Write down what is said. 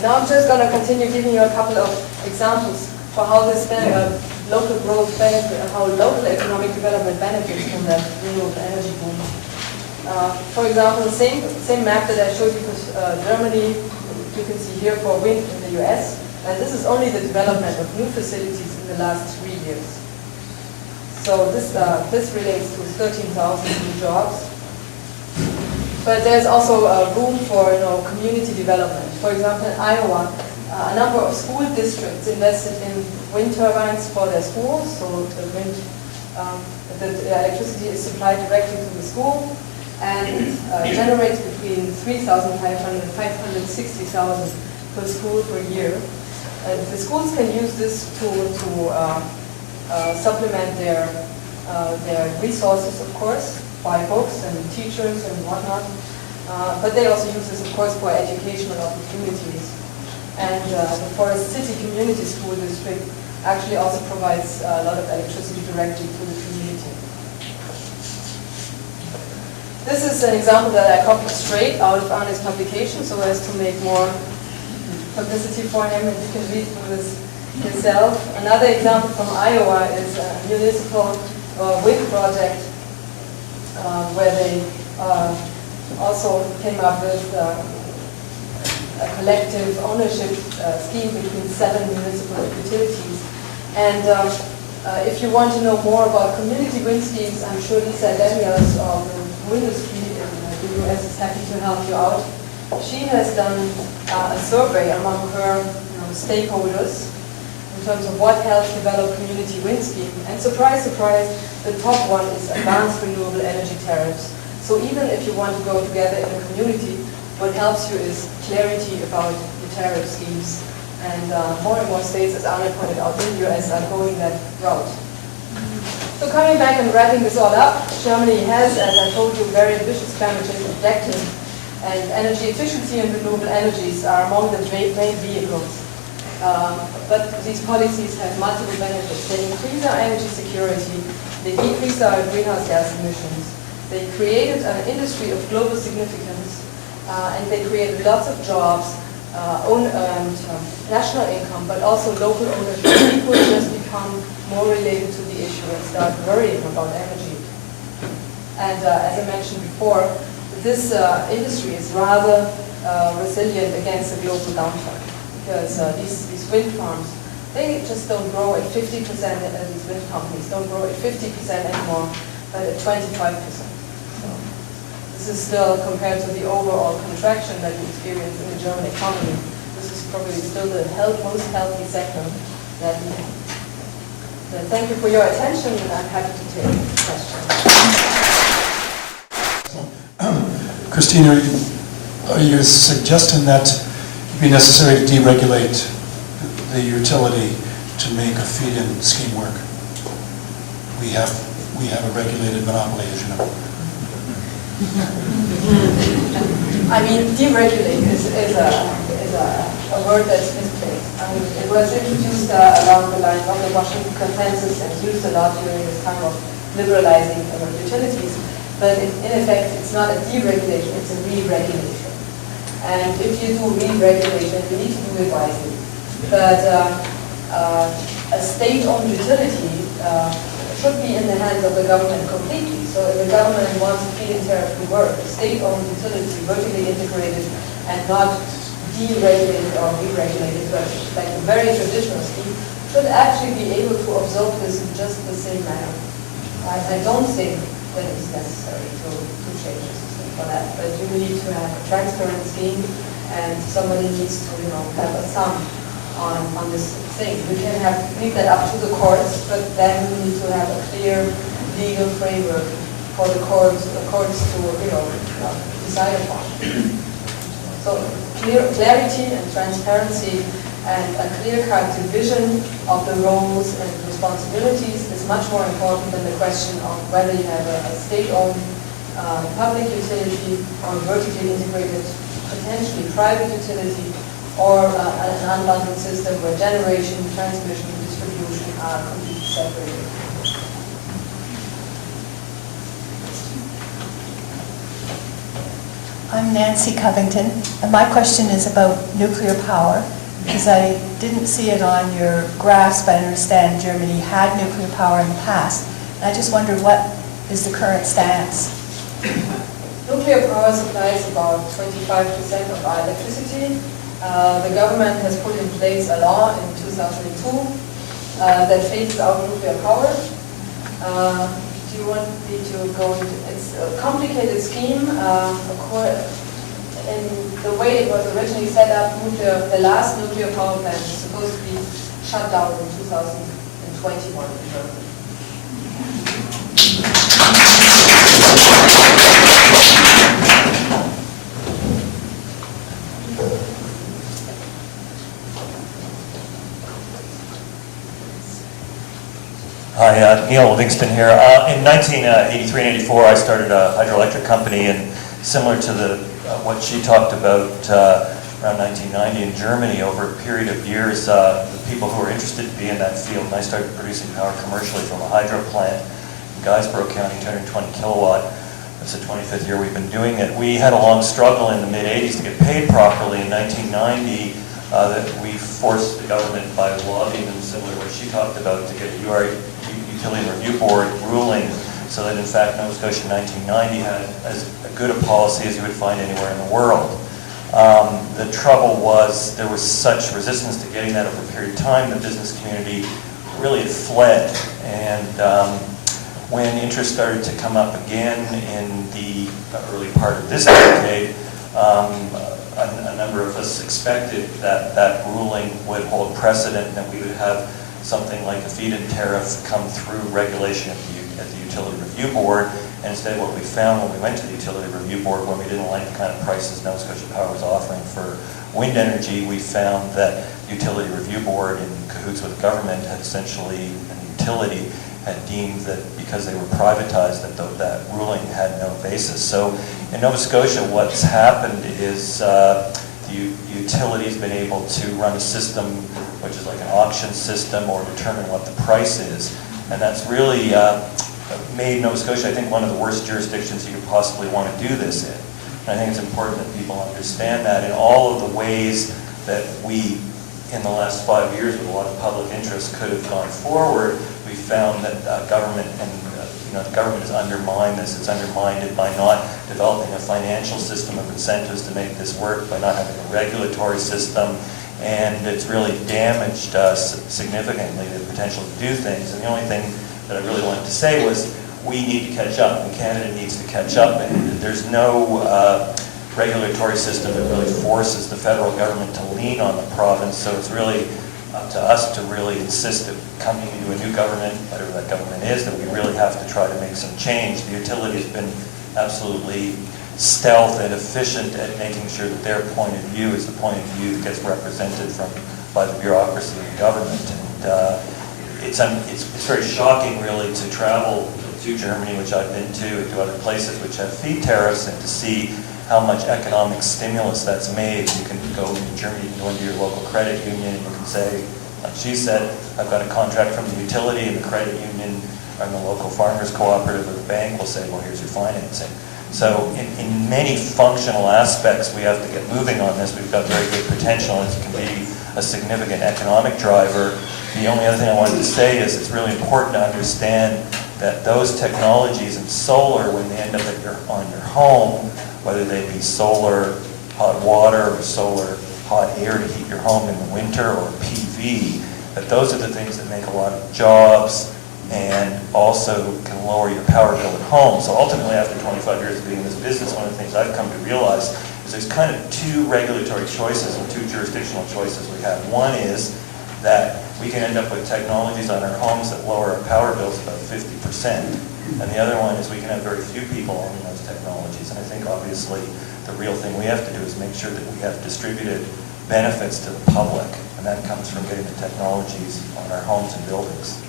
And now I'm just going to continue giving you a couple of examples for how this local growth benefits, how local economic development benefits from that renewable energy boom. For example, the same map that I showed you for Germany, you can see here for wind in the US, and this is only the development of new facilities in the last 3 years. So this relates to 13,000 new jobs. But there's also room for community development. For example, in Iowa, a number of school districts invested in wind turbines for their schools. So the electricity is supplied directly to the school, and it generates between 3,500 and 560,000 per school per year. The schools can use this to supplement their resources, of course, buy books and teachers and whatnot. But they also use this, of course, for educational opportunities. And the Forest City Community School District actually also provides a lot of electricity directly to the community. This is an example that I copied straight out of Arne's publication so as to make more publicity for him, and you can read through this yourself. Another example from Iowa is a municipal wind project where they also came up with a collective ownership scheme between 7 municipal utilities. And if you want to know more about community wind schemes, I'm sure Lisa Daniels of the industry in the US is happy to help you out. She has done a survey among her stakeholders in terms of what helps develop community wind scheme. And surprise, surprise, the top one is advanced renewable energy tariffs. So even if you want to go together in a community, what helps you is clarity about the tariff schemes. And more states, as Arne pointed out, in the US are going that route. So coming back and wrapping this all up, Germany has, as I told you, very ambitious climate change objectives. And energy efficiency and renewable energies are among the main vehicles. But these policies have multiple benefits. They increase our energy security, they decrease our greenhouse gas emissions, they created an industry of global significance, and they created lots of jobs, national income, but also local ownership. People just become more related to the issue and start worrying about energy. And as I mentioned before, this industry is rather resilient against a global downturn, because these wind farms, they just don't grow at 50%, these wind companies don't grow at 50% anymore, but at 25%. So this is still, compared to the overall contraction that we experience in the German economy, this is probably still the most healthy sector that we have. So thank you for your attention, and I'm happy to take questions. Christina, are you suggesting that it be necessary to deregulate the utility to make a feed-in scheme work? We have a regulated monopoly, as you know. I mean, deregulate is a word that's misplaced. I mean, it was introduced along the lines of the Washington Consensus and used a lot during this time of liberalizing utilities. But in effect, it's not a deregulation, it's a re-regulation. And if you do re-regulation, you need to do it wisely. But a state-owned utility should be in the hands of the government completely. So if the government wants a feed-in tariff to work, a state-owned utility, vertically integrated, and not deregulated or re-regulated, but like a very traditional scheme, should actually be able to absorb this in just the same manner. I don't think that it is necessary to change the system for that. But you need to have a transparent scheme, and somebody needs to have a thumb on this thing. We can leave that up to the courts, but then we need to have a clear legal framework for the courts to decide upon. So clarity and transparency and a clear-cut division of the roles and responsibilities is much more important than the question of whether you have a state-owned public utility or a vertically integrated, potentially private utility, or an unbundled system where generation, transmission, and distribution are completely separated. I'm Nancy Covington, and my question is about nuclear power, because I didn't see it on your graphs, but I understand Germany had nuclear power in the past. And I just wondered, what is the current stance? Nuclear power supplies about 25% of our electricity. The government has put in place a law in 2002 that phases out nuclear power. Do you want me to go into, it's a complicated scheme. In the way it was originally set up, the last nuclear power plant is supposed to be shut down in 2021 in Germany. Hi, Neil Livingston here. In 1983 and 84, I started a hydroelectric company, and similar to what she talked about around 1990 in Germany, over a period of years, the people who were interested to be in that field, and I started producing power commercially from a hydro plant in Guysborough County, 220 kilowatt. It's the 25th year we've been doing it. We had a long struggle in the mid-80s to get paid properly. In 1990, that we forced the government by lobbying them, similar to what she talked about, to get a Utility Review Board ruling, so that in fact Nova Scotia in 1990 had as good a policy as you would find anywhere in the world. The trouble was there was such resistance to getting that over a period of time, the business community really had fled. And when interest started to come up again in the early part of this decade, a number of us expected that that ruling would hold precedent and that we would have something like a feed-in tariff come through regulation at the Utility Review Board. And instead what we found when we went to the Utility Review Board, when we didn't like the kind of prices Nova Scotia Power was offering for wind energy, we found that the Utility Review Board, in cahoots with the government, had essentially, and the utility, had deemed that because they were privatized that that ruling had no basis. So in Nova Scotia what's happened is the utility's been able to run a system which is like an auction system or determine what the price is. And that's really made Nova Scotia, I think, one of the worst jurisdictions you could possibly want to do this in. And I think it's important that people understand that in all of the ways that we, in the last 5 years, with a lot of public interest, could have gone forward. We found that government and the government has undermined this. It's undermined it by not developing a financial system of incentives to make this work, by not having a regulatory system, and it's really damaged significantly the potential to do things. And the only thing that I really wanted to say was we need to catch up, and Canada needs to catch up, and there's no regulatory system that really forces the federal government to lean on the province, so it's really up to us to really insist that coming into a new government, whatever that government is, that we really have to try to make some change. The utility has been absolutely stealth and efficient at making sure that their point of view is the point of view that gets represented by the bureaucracy of the government. And it's very shocking, really, to travel to Germany, which I've been to other places which have feed tariffs, and to see how much economic stimulus that's made. You can go into Germany, you can go into your local credit union, and you can say, like she said, I've got a contract from the utility, and the credit union and the local farmers cooperative or the bank will say, well, here's your financing. So in many functional aspects, we have to get moving on this. We've got very good potential, and it can be a significant economic driver. The only other thing I wanted to say is it's really important to understand that those technologies in solar, when they end up on your home, whether they be solar hot water or solar hot air to heat your home in the winter, or PV, that those are the things that make a lot of jobs and also can lower your power bill at home. So ultimately, after 25 years of being in this business, one of the things I've come to realize is there's kind of two regulatory choices and two jurisdictional choices we have. One is that we can end up with technologies on our homes that lower our power bills about 50%. And the other one is we can have very few people owning those technologies. And I think obviously the real thing we have to do is make sure that we have distributed benefits to the public. And that comes from getting the technologies on our homes and buildings.